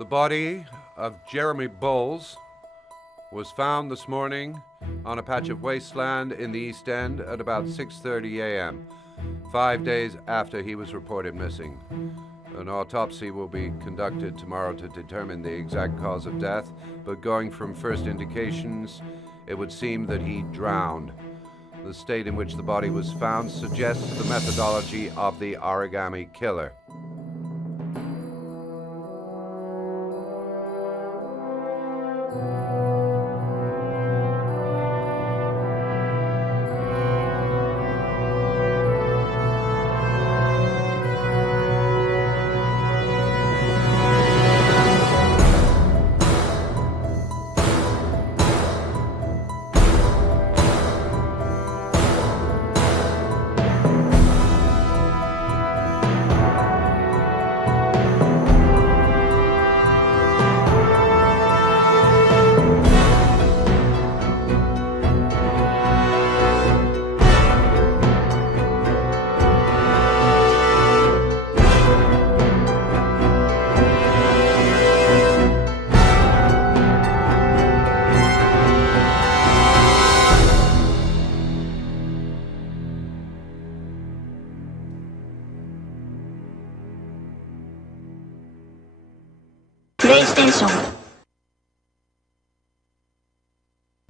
The body of Jeremy Bowles was found this morning on a patch of wasteland in the East End at about 6:30 a.m., 5 days after he was reported missing. An autopsy will be conducted tomorrow to determine the exact cause of death, but going from first indications, it would seem that he drowned. The state in which the body was found suggests the methodology of the origami killer. PlayStation